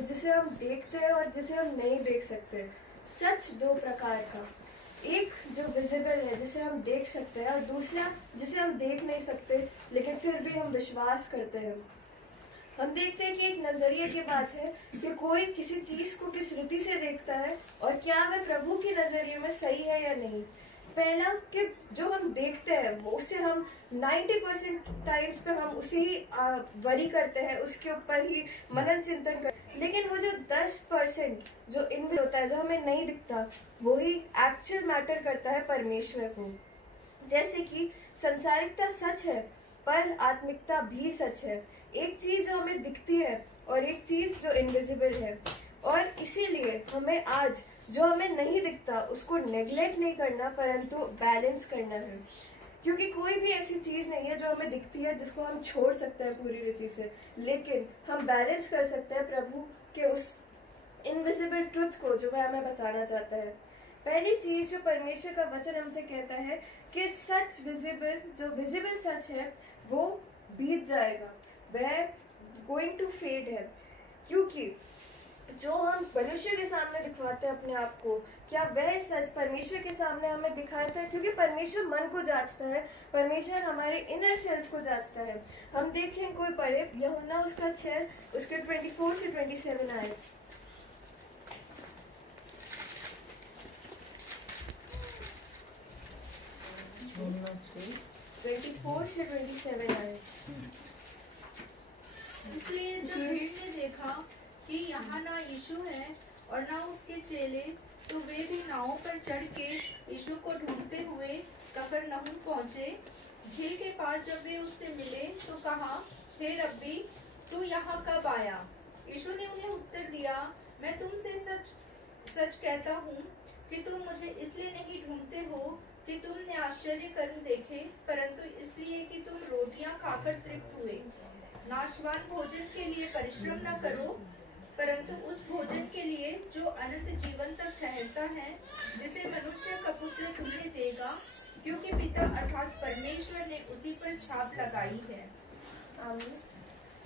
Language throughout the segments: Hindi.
कि जिसे हम देखते हैं और जिसे हम नहीं देख सकते। सच दो प्रकार का, एक जो विजिबल है जिसे हम देख सकते हैं और दूसरा जिसे हम देख नहीं सकते लेकिन फिर भी हम विश्वास करते हैं। हम देखते हैं कि एक नजरिए की बात है कि कोई किसी चीज को किस रीति से देखता है और क्या वह प्रभु के नजरिए में सही है या नहीं। पहला कि जो हम देखते हैं वो उससे हम 90% टाइम्स पे हम उसे ही वरी करते हैं, उसके ऊपर ही मनन चिंतन करते हैं। लेकिन वो जो 10% जो इनविजिबल होता है, जो हमें नहीं दिखता, वो ही एक्चुअल मैटर करता है परमेश्वर को। जैसे कि संसारिकता सच है पर आत्मिकता भी सच है। एक चीज जो हमें दिखती है और एक चीज जो इनविजिबल है, और इसीलिए हमें आज जो हमें नहीं दिखता उसको नेग्लेक्ट नहीं करना परंतु बैलेंस करना है। क्योंकि कोई भी ऐसी चीज नहीं है जो हमें दिखती है जिसको हम छोड़ सकते हैं पूरी रीति से, लेकिन हम बैलेंस कर सकते हैं प्रभु के उस इनविजिबल ट्रुथ को जो वह हमें बताना चाहता है। पहली चीज जो परमेश्वर का वचन हमसे कहता है कि सच विजिबल, जो विजिबल सच है वो बीत जाएगा, वह गोइंग टू फेड है। क्योंकि जो हम मनुष्य के सामने दिखवाते हैं अपने आप को, क्या वह सच परमेश्वर के सामने हमें दिखाता है? क्योंकि परमेश्वर मन को जांचता है, परमेश्वर हमारे इनर सेल्फ को जांचता है। हम देखें, कोई पढ़े यूहन्ना उसका 6 उसके 24 से 27 आए। यूहन्ना 24 से 27 आए। इसलिए जब भीड़ ने देखा कि यहाँ ना यीशु है और ना उसके चेले, तो वे भी नावों पर चढ़ के यीशु को ढूंढते हुए कफरनहूम पहुँचे। झील के पार जब वे उससे मिले तो कहा, हे रब्बी, तू यहाँ कब आया? यीशु ने उन्हें उत्तर दिया, मैं तुमसे सच सच कहता हूँ कि तुम मुझे इसलिए नहीं ढूंढते हो कि तुमने आश्चर्य कर्म देखे, परंतु इसलिए कि तुम रोटियां खाकर तृप्त हुए। नाशवान भोजन के लिए परिश्रम न करो, परंतु उस भोजन के लिए जो अनंत जीवन तक ठहरता है, जिसे मनुष्य का पुत्र तुम्हें देगा, क्योंकि पिता अर्थात परमेश्वर ने उसी पर छाप लगाई है।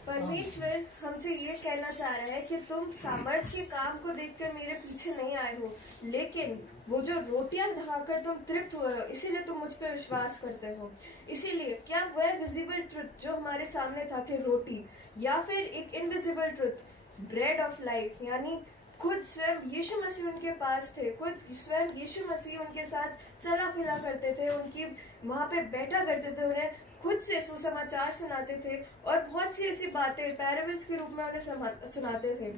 परमेश्वर हमसे ये कहना चाह रहा है कि तुम सामर्थ्य के काम को देखकर मेरे पीछे नहीं आए हो, लेकिन वो जो रोटियां खाकर तुम तृप्त हुए हो, इसीलिए तुम मुझ पर विश्वास करते हो। इसीलिए क्या वह विजिबल ट्रुथ जो हमारे सामने था कि रोटी, या फिर एक invisible truth bread of life, यानी खुद स्वयं यीशु मसीह उनके पास थे, खुद स्वयं यीशु मसीह उनके साथ चला फिरा करते थे, उनकी वहां पे बैठा करते थे, उन्हें खुद से सुसमाचार सुनाते थे और बहुत सी ऐसी बातें पैराबल्स के रूप में उन्हें सुनाते थे।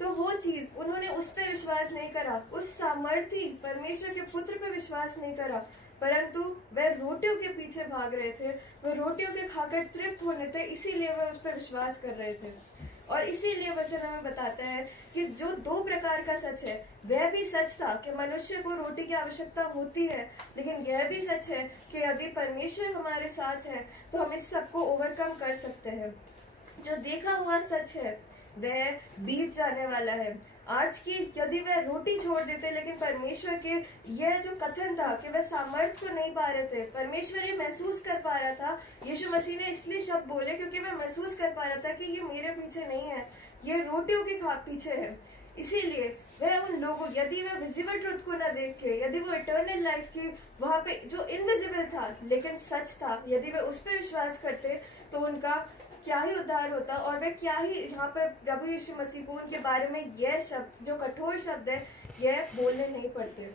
तो वो चीज उन्होंने उस पर विश्वास नहीं करा, उस सामर्थी परमेश्वर के पुत्र पे विश्वास नहीं करा, परंतु वह रोटियों के पीछे भाग रहे थे, वह रोटियों के खाकर तृप्त होने थे, इसीलिए वह उस पर विश्वास कर रहे थे। और इसीलिए वचन हमें बताता है कि जो दो प्रकार का सच है वह भी सच था कि मनुष्य को रोटी की आवश्यकता होती है, लेकिन यह भी सच है कि यदि परमेश्वर हमारे साथ है तो हम इस सब को ओवरकम कर सकते हैं। जो देखा हुआ सच है वह बीत जाने वाला है। आज की यदि वह रोटी छोड़ देते, लेकिन परमेश्वर के यह जो कथन था कि वह सामर्थ्य को नहीं पा रहे थे, परमेश्वर ये महसूस कर पा रहा था, यीशु मसीह ने इसलिए शब्द बोले क्योंकि वह महसूस कर पा रहा था कि ये मेरे पीछे नहीं है, ये रोटियों के पीछे है। इसीलिए वह उन लोगों, यदि वह विजिबल ट्रुथ को न देख के, यदि वो इटर्नल लाइफ की वहां पे जो इनविजिबल था लेकिन सच था, यदि वह उस पर विश्वास करते तो उनका क्या ही उद्धार होता और वे क्या ही यहाँ पर प्रभु यीशु मसीह को उनके बारे में यह शब्द, जो कठोर शब्द है, यह बोलने नहीं पड़ते।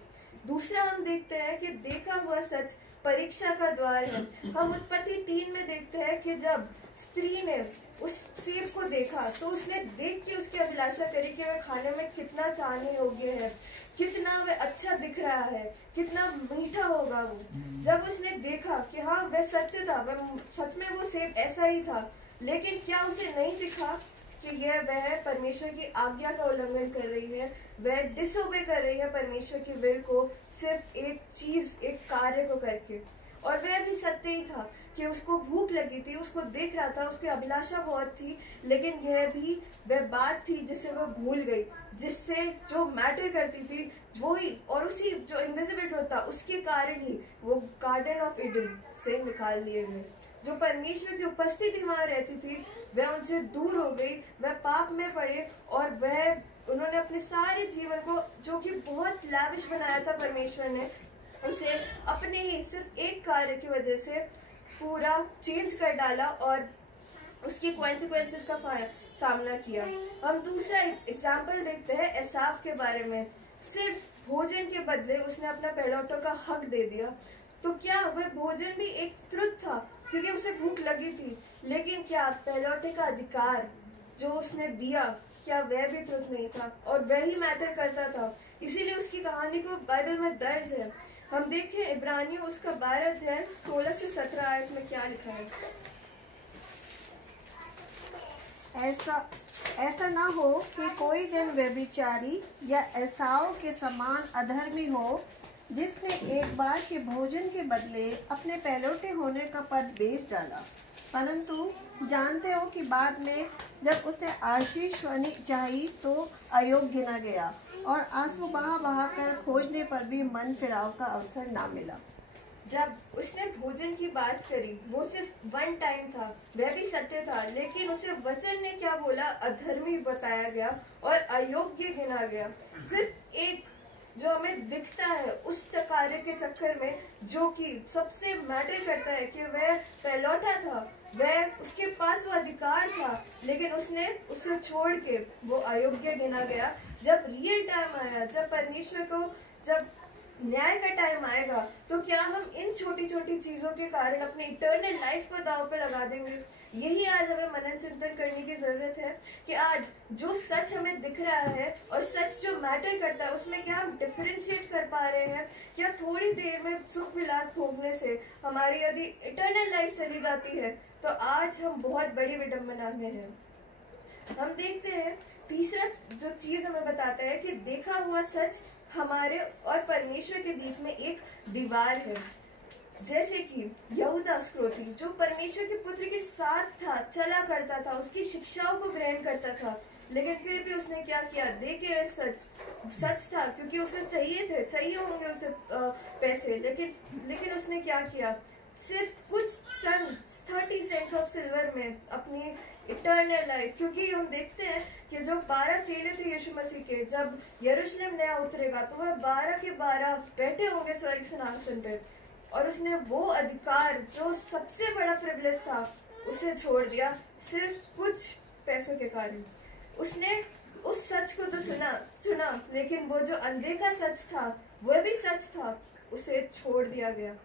दूसरा हम देखते हैं कि देखा हुआ सच परीक्षा का द्वार है। हम उत्पत्ति 3 में देखते हैं कि जब स्त्री ने उस सेब को देखा तो उसने देख के उसकी अभिलाषा करी कि वह खाने में कितना चाहने योग्य है, कितना वह अच्छा दिख रहा है, कितना मीठा होगा वो। जब उसने देखा कि हाँ वह सत्य था, वह सच में वो सेब ऐसा ही था, लेकिन क्या उसे नहीं दिखा कि यह वह परमेश्वर की आज्ञा का उल्लंघन कर रही है, वह डिसोबे कर रही है परमेश्वर की विल को, सिर्फ एक चीज, एक कार्य को करके। और वह भी सत्य ही था कि उसको भूख लगी थी, उसको देख रहा था, उसकी अभिलाषा बहुत थी, लेकिन यह भी वह बात थी जिसे वह भूल गई, जिससे जो मैटर करती थी वही, और उसी जो इनविजिबल होता उसके कारण ही वो गार्डन ऑफ ईडन से निकाल दिए गए। जो परमेश्वर की उपस्थिति वहां रहती थी वह उनसे दूर हो गई, वह पाप में पड़े और वह उन्होंने अपने सारे जीवन को जो कि बहुत लाविश बनाया था परमेश्वर ने, उसे अपने ही सिर्फ एक कार्य की वजह से पूरा चेंज कर डाला और उसकी कॉन्सिक्वेंसेस का सामना किया। हम दूसरा एग्जाम्पल देखते हैं एसाव के बारे में। सिर्फ भोजन के बदले उसने अपना पहलौठों का हक दे दिया। तो क्या वह भोजन भी एक त्रुट था क्योंकि उसे भूख लगी थी, लेकिन क्या पहलौठे का अधिकार जो उसने दिया क्या वह भी त्रुट नहीं था और वह ही मैटर करता था। इसीलिए उसकी कहानी को बाइबल में दर्ज है। हम देखें इब्रानियों उसका 12 अध्याय 16 से 17 आयत में क्या लिखा है। ऐसा ना हो कि कोई जन व्यभिचारी या एसाव के समान अधर्मी हो, जिसने एक बार के भोजन के बदले अपने पहलौठे होने का पद बेच डाला, परंतु जानते हो कि बाद में जब उसने आशीष होनी चाहिए तो अयोग्य गिना गया और आंसू बहा बहा कर खोजने पर भी मन फिराव का अवसर ना मिला। जब उसने भोजन की बात करी वो सिर्फ वन टाइम था, वह भी सत्य था, लेकिन उसे वचन ने क्या बोला, अधर्मी बताया गया और अयोग्य गिना गया। सिर्फ एक जो हमें दिखता है उस कार्य के चक्कर में जो कि सबसे मैटर करता है कि वह पहलौठा था, वह उसके पास वो अधिकार था, लेकिन उसने उसे छोड़ के वो अयोग्य गिना गया। जब रियल टाइम आया, जब परमेश्वर को जब न्याय का टाइम आएगा, तो क्या हम इन छोटी छोटी चीजों के कारण अपने इटर्नल लाइफ को दांव पे लगा देंगे? यही आज हमें मनन चिंतन करने की जरूरत है कि आज जो सच हमें दिख रहा है और सच जो मैटर करता है उसमें क्या हम डिफरेंशिएट कर पा रहे हैं? क्या थोड़ी देर में सुख विलास भोगने से हमारी यदि इटर्नल लाइफ चली जाती है तो आज हम बहुत बड़ी विडंबना में हैं। हम देखते हैं तीसरा जो चीज हमें बताता है कि देखा हुआ सच हमारे और परमेश्वर के बीच में एक दीवार है। जैसे कि यहूदा इस्करियोती जो परमेश्वर के पुत्र के साथ था, चला करता था, उसकी शिक्षाओं को ग्रहण करता था, लेकिन फिर भी उसने क्या किया, देखे सच था क्योंकि उसे चाहिए होंगे उसे पैसे, लेकिन उसने क्या किया, सिर्फ कुछ चंद 30 सेंट्स ऑफ सिल्वर में अपनी इटर्नल लाइफ, क्योंकि हम देखते हैं कि जो 12 चेले थे यीशु मसीह के, जब यरूशलेम नया उतरेगा तो वह 12 के 12 बैठे होंगे स्वर्ग सिंहासन पे, और उसने वो अधिकार जो सबसे बड़ा प्रिविलेज था उसे छोड़ दिया सिर्फ कुछ पैसों के कारण। उसने उस सच को तो चुना, लेकिन वो जो अनदेखा सच था वह भी सच था, उसे छोड़ दिया गया।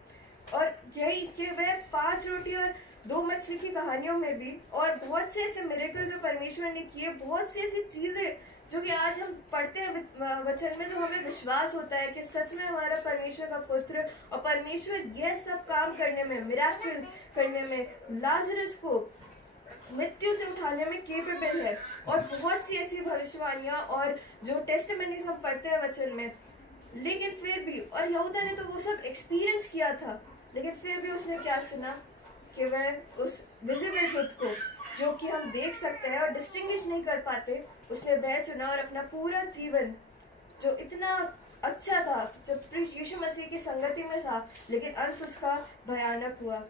और यही कि वह 5 रोटी और 2 मछली की कहानियों में भी, और बहुत से ऐसे मिरेकल जो परमेश्वर ने किए, बहुत सी ऐसी चीजें जो कि आज हम पढ़ते हैं वचन में, जो हमें विश्वास होता है कि सच में हमारा परमेश्वर का पुत्र और परमेश्वर यह सब काम करने में, मिराकिल्स करने में, लाजरस को मृत्यु से उठाने में केपेबल है। और बहुत सी ऐसी भविष्यवाणियां और जो टेस्टिमनीज हम पढ़ते हैं वचन में, लेकिन फिर भी, और यहूदा ने तो वो सब एक्सपीरियंस किया था, लेकिन फिर भी उसने क्या चुना कि वह उस विजिबल ट्रुथ को जो कि हम देख सकते हैं और डिस्टिंग्विश नहीं कर पाते, उसने वह चुना और अपना पूरा जीवन जो इतना अच्छा था, जब यीशु मसीह की संगति में था, लेकिन अंत उसका भयानक हुआ।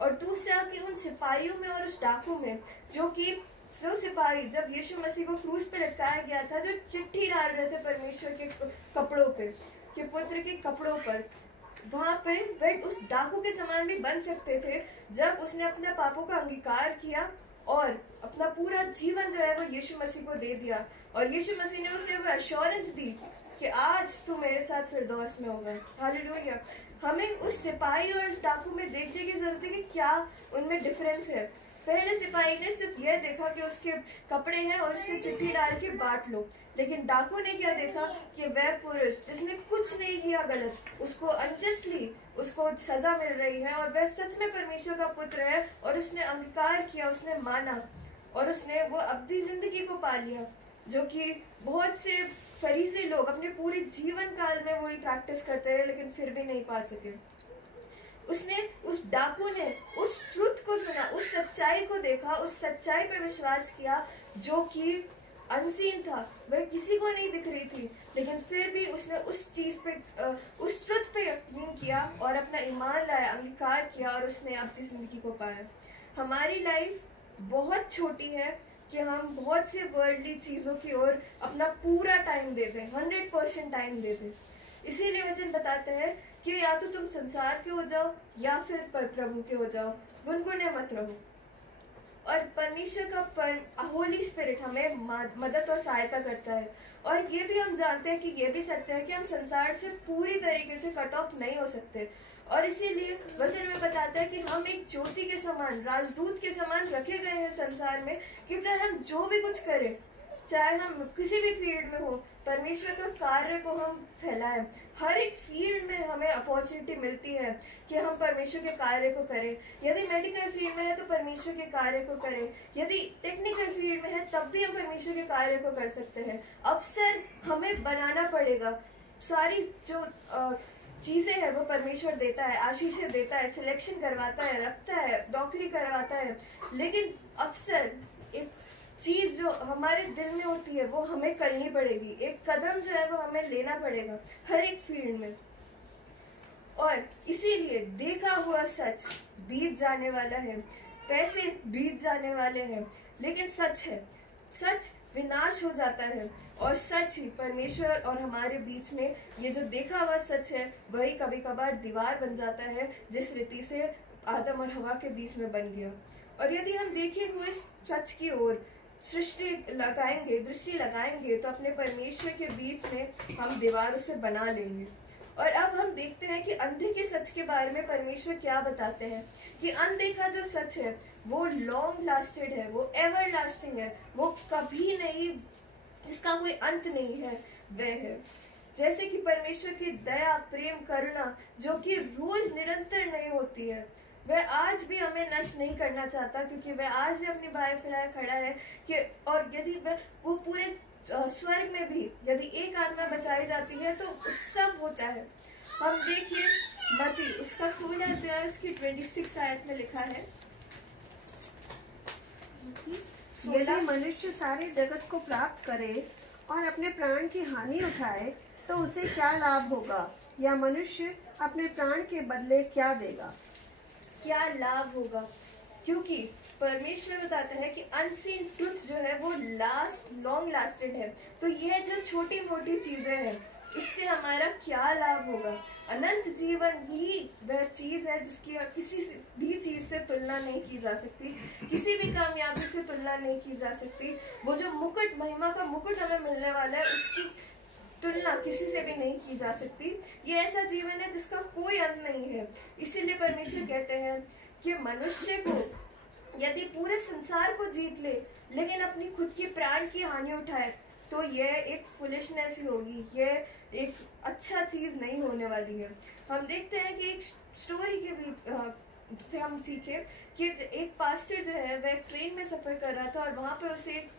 और दूसरा कि उन सिपाहियों में और उस डाकू में, जो सिपाही जब यीशु मसीह को क्रूस पे लटकाया गया था, जो चिट्ठी डाल रहे थे परमेश्वर के कपड़ों पे, के पुत्र के कपड़ों पर, वहां पे वे उस डाकू के समान भी बन सकते थे जब उसने अपने पापों का अंगीकार किया और अपना पूरा जीवन जो है वो यीशु मसीह को दे दिया, और यीशु मसीह ने उसे वो एश्योरेंस दी कि आज तू मेरे साथ फिरदौस में होगा। हालेलुया। हमें उस सिपाही और उस डाकू में देखने की जरूरत है कि क्या उनमें डिफरेंस है। पहले सिपाही ने सिर्फ यह देखा कि उसके कपड़े हैं और उससे चिट्ठी डाल के बांट लो, लेकिन डाकू ने क्या देखा कि वह पुरुष जिसने कुछ नहीं किया गलत, उसको अनजस्टली उसको सजा मिल रही है और वह सच में परमेश्वर का पुत्र है, और उसने अंगीकार किया, उसने माना और उसने वो अब्दी जिंदगी को पा लिया, जो कि बहुत से फरीसी लोग अपने पूरे जीवन काल में वही प्रैक्टिस करते रहे लेकिन फिर भी नहीं पा सके। उसने, उस डाकू ने उस ट्रुथ को सुना, उस सच्चाई को देखा, उस सच्चाई पे विश्वास किया जो कि अनसीन था, वह किसी को नहीं दिख रही थी, लेकिन फिर भी उसने उस चीज पे उस ट्रुथ पे यकीन किया और अपना ईमान लाया, अंगीकार किया और उसने अपनी जिंदगी को पाया। हमारी लाइफ बहुत छोटी है कि हम बहुत से वर्ल्डली चीज़ों की ओर अपना पूरा टाइम दे दें, 100% टाइम दे दें। इसीलिए वचन बताते हैं कि या तो तुम संसार के हो जाओ या फिर प्रभु के हो जाओ, गुनगुने मत रहो। और परमेश्वर का होली स्पिरिट हमें मदद और सहायता करता है। और ये भी हम जानते हैं कि ये भी सत्य है कि हम संसार से पूरी तरीके से कट ऑफ नहीं हो सकते। और इसीलिए वचन में बताता है कि हम एक ज्योति के समान, राजदूत के समान रखे गए हैं संसार में, कि चाहे हम जो भी कुछ करें, चाहे हम किसी भी फील्ड में हो, परमेश्वर का कार्य को हम फैलाएं। हर एक फील्ड में हमें अपॉर्चुनिटी मिलती है कि हम परमेश्वर के कार्य को करें। यदि मेडिकल फील्ड में है तो परमेश्वर के कार्य को करें, यदि टेक्निकल फील्ड में है तब भी हम परमेश्वर के कार्य को कर सकते हैं। अवसर हमें बनाना पड़ेगा। सारी जो चीज़ें हैं वो परमेश्वर देता है, आशीषें देता है, सिलेक्शन करवाता है, रखता है, नौकरी करवाता है, लेकिन अवसर, एक चीज जो हमारे दिल में होती है वो हमें करनी पड़ेगी। एक कदम जो है वो हमें लेना पड़ेगा हर एक फील्ड में। और इसीलिए देखा हुआ सच बीत जाने वाला है, पैसे बीत जाने वाले हैं, लेकिन सच है, सच विनाश हो जाता है। और सच ही परमेश्वर और हमारे बीच में ये जो देखा हुआ सच है वही कभी कभार दीवार बन जाता है, जिस रीति से आदम और हवा के बीच में बन गया। और यदि हम देखे हुए सच की ओर दृष्टि लगाएंगे तो अपने परमेश्वर के बीच में हम दीवार उसे बना लेंगे। और अब हम देखते हैं कि अंधे के सच के बारे में परमेश्वर क्या बताते हैं, कि अनदेखा जो सच है वो लॉन्ग लास्टेड है, वो एवर लास्टिंग है, वो कभी नहीं, जिसका कोई अंत नहीं है, वह है। जैसे कि परमेश्वर की दया, प्रेम, करुणा जो कि रोज निरंतर नहीं होती है, वह आज भी हमें नष्ट नहीं करना चाहता, क्योंकि वह आज भी अपनी बाहें फैलाए खड़ा है कि और यदि वो पूरे स्वर्ग में भी यदि एक आत्मा बचाई जाती है तो उत्सव होता है। हम देखिए मत्ती उसका 16 अध्याय उसकी 26 आयत में लिखा है, यदि मनुष्य सारे जगत को प्राप्त करे और अपने प्राण की हानि उठाए तो उसे क्या लाभ होगा, या मनुष्य अपने प्राण के बदले क्या देगा। क्या लाभ होगा, क्योंकि परमेश्वर बताता है कि अनसीन ट्रुथ जो है वो लॉन्ग लास्टेड है। तो यह जो छोटी मोटी चीजें हैं इससे हमारा क्या लाभ होगा। अनंत जीवन ही वह चीज है जिसकी किसी भी चीज से तुलना नहीं की जा सकती, किसी भी कामयाबी से तुलना नहीं की जा सकती। वो जो मुकुट, महिमा का मुकुट हमें मिलने वाला है, उसकी तुलना किसी से भी नहीं की जा सकती। ये ऐसा जीवन है जिसका कोई अंत नहीं है। इसीलिए परमेश्वर कहते हैं कि मनुष्य को यदि पूरे संसार को जीत ले लेकिन अपनी खुद की प्राण की हानि उठाए तो यह एक फुलिशनेस ही होगी, यह एक अच्छा चीज नहीं होने वाली है। हम देखते हैं कि एक स्टोरी के बीच से हम सीखे कि एक पास्टर जो है वह ट्रेन में सफर कर रहा था और वहाँ पे उसे एक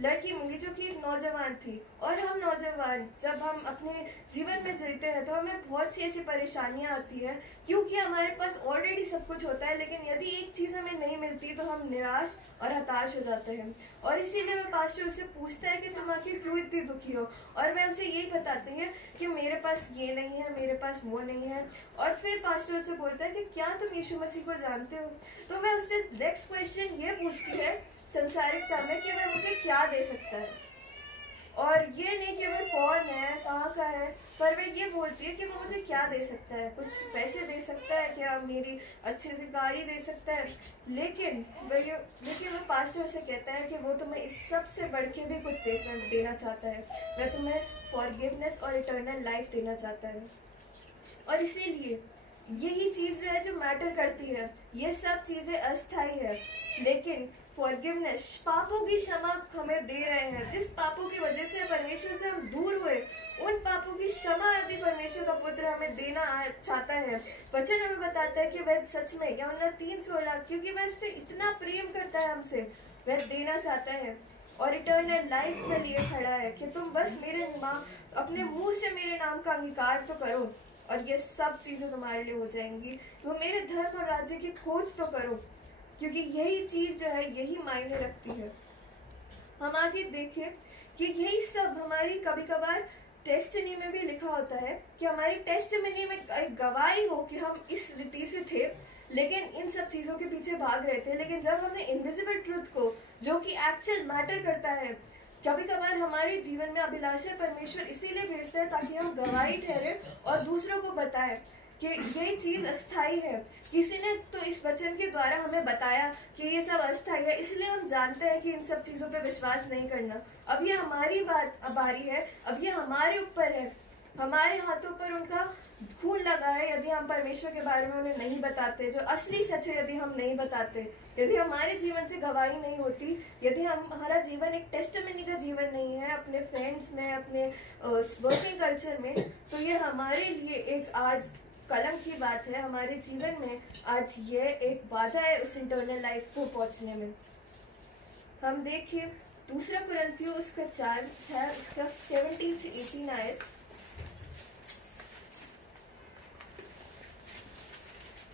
लड़की मिली जो कि एक नौजवान थी। और हम नौजवान जब हम अपने जीवन में जीते हैं तो हमें बहुत सी ऐसी परेशानियाँ आती हैं, क्योंकि हमारे पास ऑलरेडी सब कुछ होता है, लेकिन यदि एक चीज़ हमें नहीं मिलती तो हम निराश और हताश हो जाते हैं। और इसीलिए वह पास्टर उससे पूछता है कि तुम आखिर क्यों इतनी दुखी हो, और वह उसे यही बताती है कि मेरे पास ये नहीं है, मेरे पास वो नहीं है। और फिर पास्टर उससे बोलता है कि क्या तुम यीशु मसीह को जानते हो। तो वह उससे नेक्स्ट क्वेश्चन ये पूछती है संसारिकता में कि वह मुझे क्या दे सकता है, और ये नहीं कि वह कौन है, कहाँ का है, पर वह ये बोलती है कि वो मुझे क्या दे सकता है, कुछ पैसे दे सकता है क्या, मेरी अच्छे से गाड़ी दे सकता है। लेकिन वह पास्टर से कहता है कि वो तुम्हें इस सब से बढ़ के भी कुछ देना चाहता है, वह तुम्हें फॉरगिवनेस और इटर्नल लाइफ देना चाहता है। और इसीलिए यही चीज जो है जो मैटर करती है, ये सब चीजें अस्थायी है, लेकिन फॉरगिवनेस, पापों की क्षमा हमें दे रहे हैं। जिस पापों की वजह से परमेश्वर से हम दूर हुए, उन पापों की क्षमा यदि परमेश्वर का पुत्र हमें देना चाहता है। वचन हमें बताता है कि वह सच में यूहन्ना 3:16, क्योंकि वह इससे इतना प्रेम करता है हमसे, वह देना चाहता है और इटर्नल लाइफ के लिए खड़ा है कि तुम बस अपने मुंह से मेरे नाम का अंगीकार तो करो और ये सब चीजें तुम्हारे लिए हो जाएंगी। वो मेरे धर्म और राज्य की खोज तो करो, क्योंकि यही चीज जो है यही मायने रखती है। हम आगे देखें कि यही सब हमारी कभी कभार टेस्टनी में भी लिखा होता है कि हमारी टेस्टमनी में एक गवाही हो कि हम इस रीति से थे, लेकिन इन सब चीजों के पीछे भाग रहे थे। लेकिन जब हमने इनविजिबल ट्रूथ को, जो कि एक्चुअल मैटर करता है, कभी कभार हमारे जीवन में अभिलाषा परमेश्वर इसीलिए भेजता है ताकि हम गवाही ठहरे और दूसरों को बताएं कि यही चीज अस्थाई है। किसी ने तो इस वचन के द्वारा हमें बताया कि ये सब अस्थाई है, इसलिए हम जानते हैं कि इन सब चीजों पे विश्वास नहीं करना। अब ये हमारी बारी है, अब ये हमारे ऊपर है, हमारे हाथों पर उनका खून लगा है यदि हम परमेश्वर के बारे में उन्हें नहीं बताते, जो असली सच है यदि हम नहीं बताते, यदि हमारे जीवन से गवाही नहीं होती, यदि हमारा जीवन एक टेस्टमनी का जीवन नहीं है अपने फ्रेंड्स में, अपने वर्किंग कल्चर में, तो ये हमारे लिए एक आज कलंक की बात है। हमारे जीवन में आज ये एक बाधा है उस इंटरनल लाइफ को पहुंचने में। हम देखिए दूसरा कुरिन्थियों उसका 4 है, उसका 17 से 18 आए।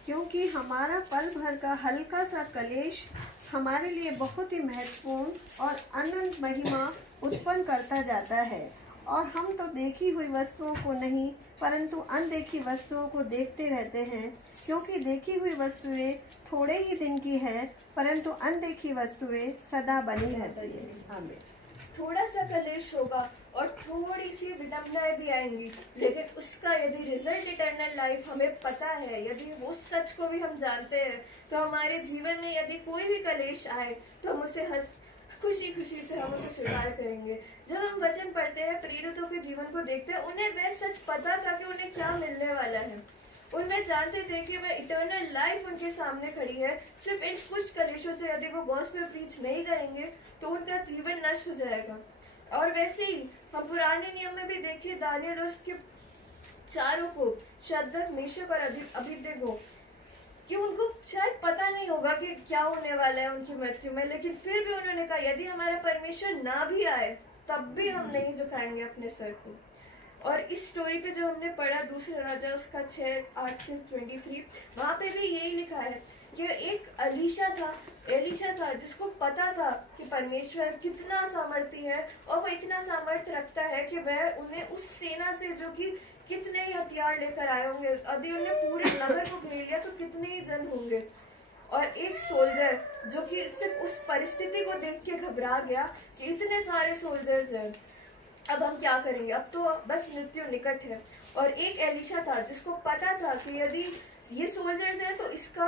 क्योंकि हमारा पल भर का हल्का सा कलेश हमारे लिए बहुत ही महत्वपूर्ण और अनंत महिमा उत्पन्न करता जाता है, और हम तो देखी हुई वस्तुओं को नहीं परंतु अनदेखी वस्तुओं को देखते रहते हैं। क्योंकि देखी हुई वस्तुएं थोड़े ही दिन की है, परंतु अनदेखी वस्तुएं सदा बनी रहती है। आमीन। थोड़ा सा कलेश होगा और थोड़ी सी विडंबनाएं भी आएंगी, लेकिन उसका यदि रिजल्ट इटर्नल लाइफ हमें पता है, यदि उस सच को भी हम जानते हैं, तो हमारे जीवन में यदि कोई भी कलेश आए तो हम उसे खुशी खुशी से हम उसे स्वीकार करेंगे। जब हम वचन पढ़ते हैं, प्रेरितों के जीवन को देखते हैं, उन्हें वह सच पता था कि उन्हें क्या मिलने वाला है। उनमें जानते थे कि वह इटर्नल लाइफ उनके सामने खड़ी है। सिर्फ इन कुछ कलेशों से यदि वो गॉस्पेल प्रीच नहीं करेंगे तो उनका जीवन नष्ट हो जाएगा। और वैसे ही हम पुराने नियम में भी देखिए, दानियल और उसके चारों को, शद्रक, मेशक और अबेदनगो, कि उनको शायद पता नहीं होगा कि क्या होने वाला है उनकी मृत्यु में, लेकिन फिर भी उन्होंने कहा यदि हमारा परमेश्वर ना भी आए तब भी हम नहीं झुकाएंगे अपने सर को। और इस स्टोरी पे जो हमने पढ़ा दूसरा राजा उसका 6:8 से 23, वहाँ पे भी यही लिखा है कि एक एलीशा था जिसको पता था कि परमेश्वर कितना सामर्थी है, और वो इतना सामर्थ्य रखता है कि वह उन्हें उस सेना से, जो कि कितने ही हथियार लेकर आए होंगे, यदि उन्हें पूरे नगर को घेर लिया तो कितने ही जन होंगे। और एक सोल्जर जो कि सिर्फ उस परिस्थिति को देख के घबरा गया कि इतने सारे सोल्जर्स हैं, अब हम क्या करेंगे, अब तो बस मृत्यु निकट है। और एक एलीशा था जिसको पता था कि यदि ये सोल्जर्स हैं तो इसका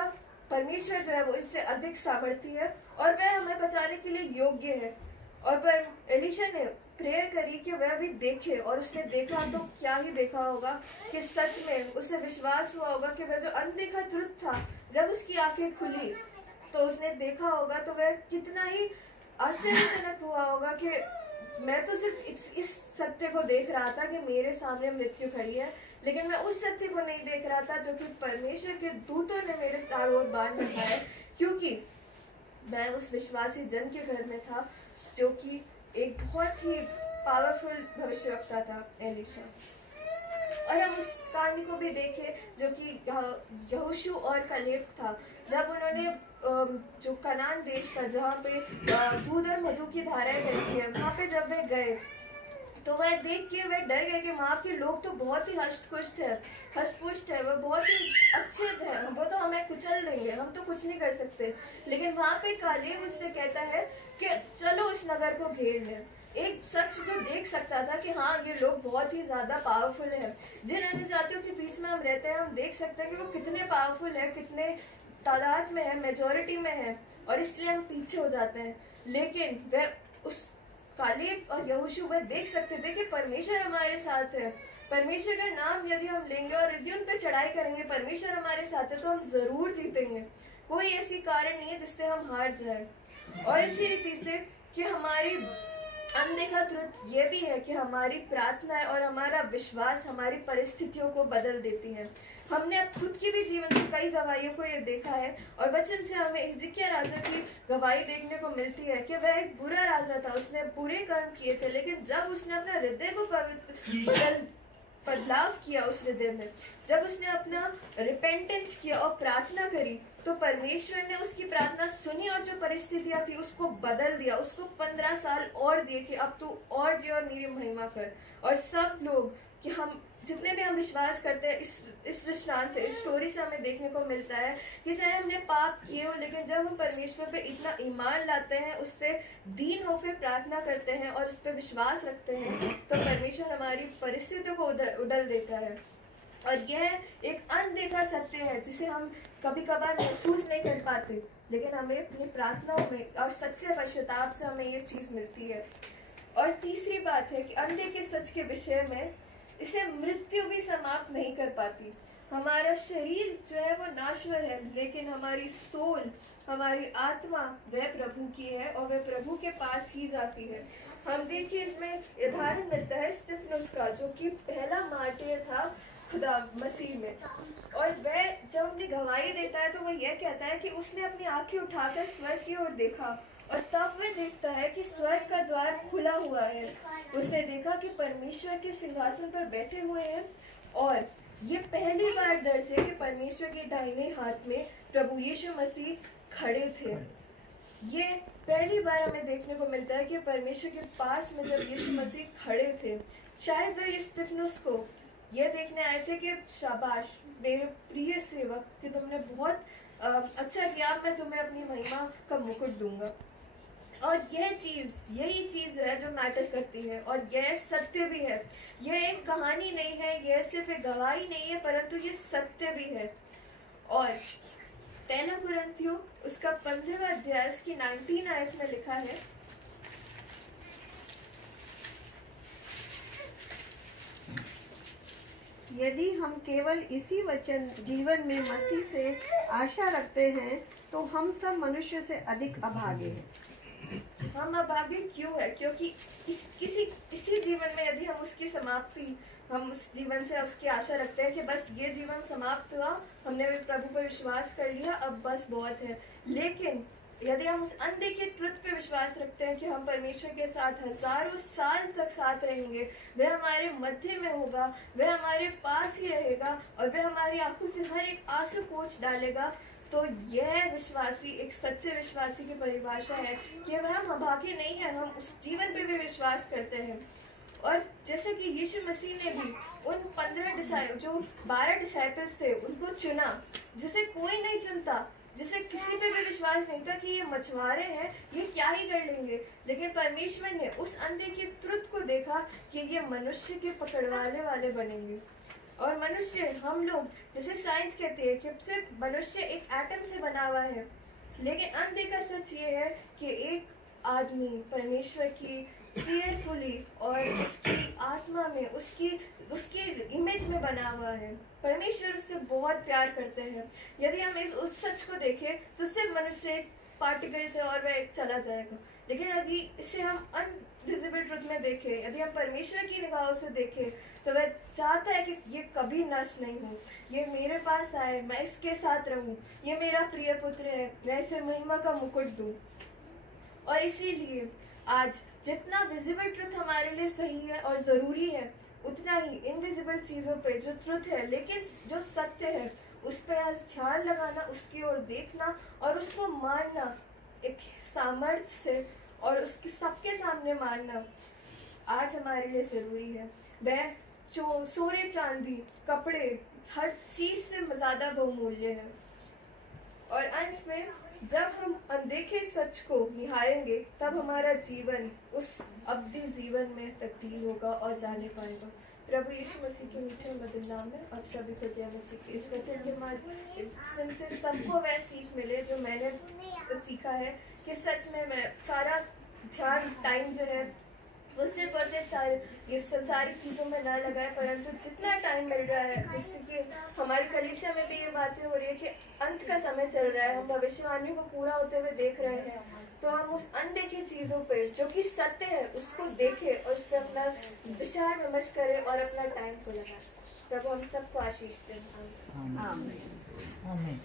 परमेश्वर जो है वो इससे अधिक सामर्थी है और वह हमें बचाने के लिए योग्य है। और पर एलीशा ने प्रेयर करी कि वह भी देखे, और उसने देखा तो क्या ही देखा होगा कि सच में उसे विश्वास हुआ होगा कि वह जो अनदेखा ट्रुथ था, जब उसकी आंखें खुली तो उसने देखा होगा, तो वह कितना ही आश्चर्यजनक हुआ होगा कि मैं तो सिर्फ इस सत्य को देख रहा था कि मेरे सामने मृत्यु खड़ी है, लेकिन मैं उस सत्य को नहीं देख रहा था जो कि परमेश्वर के दूतों ने मेरे चारों ओर बांध रखा है, क्योंकि मैं उस विश्वासी जन के घर में था जो कि एक बहुत ही पावरफुल भविष्यवक्ता था, एलीशा। और हम उस कहानी को भी देखे जो कि यहोशू और कलेब था, जब उन्होंने जो कनान देश था जहाँ पे दूध और मधु की धाराएं बहती है, वहाँ पे जब वे गए तो वह देख के वह डर गए कि वहाँ के लोग तो बहुत ही हष्टपुष्ट है, वह बहुत ही अच्छे हैं, वो तो हमें कुचल देंगे, हम तो कुछ नहीं कर सकते। लेकिन वहाँ पे कालेब उससे कहता है कि चलो इस नगर को घेर लें। एक शख्स जो देख सकता था कि हाँ ये लोग बहुत ही ज्यादा पावरफुल है, जिन अन्य जातियों के बीच में हम रहते हैं हम देख सकते हैं कि वो कितने पावरफुल है, कितने तादाद में है, मेजोरिटी में है, और इसलिए हम पीछे हो जाते हैं। लेकिन वह उस कालेब और यहोशू वह देख सकते थे कि परमेश्वर हमारे साथ है, परमेश्वर का नाम यदि हम लेंगे और यदि उन पर चढ़ाई करेंगे, परमेश्वर हमारे साथ है तो हम जरूर जीतेंगे। कोई ऐसी कारण नहीं है जिससे हम हार जाए। और इसी रीति से कि हमारी अनदेखा ट्रुथ ये भी है कि हमारी प्रार्थना और हमारा विश्वास हमारी परिस्थितियों को बदल देती है। हमने खुद की भी जीवन में कई गवाहियों को ये देखा है, और वचन से हमें हिजकिय्याह राजा की गवाही देखने को मिलती है कि वह एक बुरा राजा था, उसने बुरे कर्म किए थे, लेकिन जब उसने अपना हृदय को बदलाव किया, उस हृदय में जब उसने अपना रिपेंटेंस किया और प्रार्थना करी, तो परमेश्वर ने उसकी प्रार्थना सुनी और जो परिस्थितियां थी उसको बदल दिया, उसको 15 साल और दिए कि अब तू और जी और मेरी महिमा कर। और सब लोग कि हम जितने भी हम विश्वास करते हैं इस दृष्टांत से, इस स्टोरी से हमें देखने को मिलता है कि चाहे हमने पाप किए हो, लेकिन जब हम परमेश्वर पे इतना ईमान लाते हैं, उस पर दीन होकर प्रार्थना करते हैं और उस पर विश्वास रखते हैं, तो परमेश्वर हमारी परिस्थितियों को उड़ल देता है। और यह एक अनदेखा सत्य है जिसे हम कभी कभार महसूस नहीं कर पाते, लेकिन हमें अपनी प्रार्थनाओं में और सच्चे पश्चाताप से हमें ये चीज मिलती है। और तीसरी बात है कि अनदेखे सच के विषय में इसे मृत्यु भी समाप्त नहीं कर पाती। हमारा शरीर जो है वो नाश्वर है, लेकिन हमारी सोल, हमारी आत्मा वह प्रभु की है और वह प्रभु के पास ही जाती है। हम देखिए इसमें उदाहरण मिलता है स्तिफनुस का, जो कि पहला मार्टियर था खुदा मसीह में। और वह जब अपनी गवाही देता है तो वह यह कहता है कि उसने अपनी आंखें उठाकर स्वर्ग की ओर देखा और तब वह देखता है कि स्वर्ग का द्वार खुला हुआ है। उसने देखा कि परमेश्वर के सिंहासन पर बैठे हुए हैं और ये पहली बार दर्ज है कि परमेश्वर के दाहिने हाथ में प्रभु यीशु मसीह खड़े थे। ये पहली बार हमें देखने को मिलता है कि परमेश्वर के पास में जब यीशु मसीह खड़े थे, शायद वह स्तिफनुस को ये देखने आए थे कि शाबाश मेरे प्रिय सेवक कि तुमने बहुत अच्छा किया, मैं तुम्हें अपनी महिमा का मुकुट दूंगा। और यही चीज है जो मैटर करती है, और यह सत्य भी है। यह एक कहानी नहीं है, यह सिर्फ एक गवाही नहीं है, परंतु ये सत्य भी है। और पहला कुरिन्थियों उसका 15वां अध्याय उसकी 19 आयत में लिखा है, यदि हम केवल इसी वचन जीवन में मसीह से आशा रखते हैं तो हम सब मनुष्य से अधिक अभागे हैं। हम अभागे क्यों है? क्योंकि इसी जीवन में यदि हम उसकी समाप्ति, हम उस जीवन से उसकी आशा रखते हैं कि बस ये जीवन समाप्त हुआ, हमने प्रभु पर विश्वास कर लिया, अब बस बहुत है। लेकिन यदि हम उस अनदेखे ट्रुथ पे विश्वास रखते हैं कि हम परमेश्वर के साथ हजारों साल तक साथ रहेंगे, वह हमारे मध्य में होगा, वह हमारे पास ही रहेगा और वह हमारी आंखों से हर एक आंसू पोंछ डालेगा, तो यह विश्वासी, एक सच्चे विश्वासी की परिभाषा है कि वह हम अभागे नहीं है, हम उस जीवन पे भी विश्वास करते हैं। और जैसे कि यीशु मसीह ने भी उन 12 डिसाइपल्स थे उनको चुना, जिसे कोई नहीं चुनता, जिसे किसी पे भी विश्वास नहीं था कि ये मछुआरे हैं, ये क्या ही कर लेंगे, लेकिन परमेश्वर ने उस अनदेखे ट्रुथ को देखा कि ये मनुष्य के पकड़वाने वाले बनेंगे। और मनुष्य, हम लोग जैसे साइंस कहते हैं कि सिर्फ मनुष्य एक एटम से बना हुआ है, लेकिन अनदेखा सच ये है कि एक आदमी परमेश्वर की केयरफुली और उसकी आत्मा में उसकी इमेज में बना हुआ है। परमेश्वर उससे बहुत प्यार करते हैं। यदि हम उस सच को देखें तो सिर्फ मनुष्य एक पार्टिकल से और वह एक चला जाएगा, लेकिन यदि इसे हम अनविजिबल ट्रुथ में देखें, यदि हम परमेश्वर की निगाहों से देखें, तो वह चाहता है कि ये कभी नष्ट नहीं हो, ये मेरे पास आए, मैं इसके साथ रहूं, ये मेरा प्रिय पुत्र है, मैं इसे महिमा का मुकुट दूं। और इसीलिए आज जितना विजिबल ट्रुथ हमारे लिए सही है और ज़रूरी है, उतना ही इनविजिबल चीज़ों पे जो ट्रुथ है लेकिन जो सत्य है, उस पर ध्यान लगाना, उसकी ओर देखना और उसको मानना एक सामर्थ्य से और उसके सबके सामने मानना आज हमारे लिए ज़रूरी है। वह सोने चांदी, कपड़े, हर चीज़ से ज़्यादा बहुमूल्य है। और अंत में जब हम अनदेखे सच को निहारेंगे, तब हमारा जीवन उस अवधि जीवन में तब्दील होगा और जाने पाएगा। प्रभु यीशु मसीह के मीठे मधुर नाम में आप सभी को जय मसीह की। इस वचन के माध्यम से सबको वह सीख मिले जो मैंने सीखा है कि सच में मैं सारा ध्यान टाइम जो है वो सिर्फ और सिर्फ ये संसारिक चीज़ों में ना लगाए, परंतु जितना टाइम मिल रहा है, जिससे कि हमारी कलीसिया में भी ये बातें हो रही है कि अंत का समय चल रहा है, हम भविष्यवाणियों को पूरा होते हुए देख रहे हैं, तो हम उस अनदेखे चीज़ों पे जो कि सत्य है उसको देखें और उस पर अपना विचार विमर्श करें और अपना टाइम को लगाएं। प्रभु हम सबको आशीष दें। आमीन। आमीन।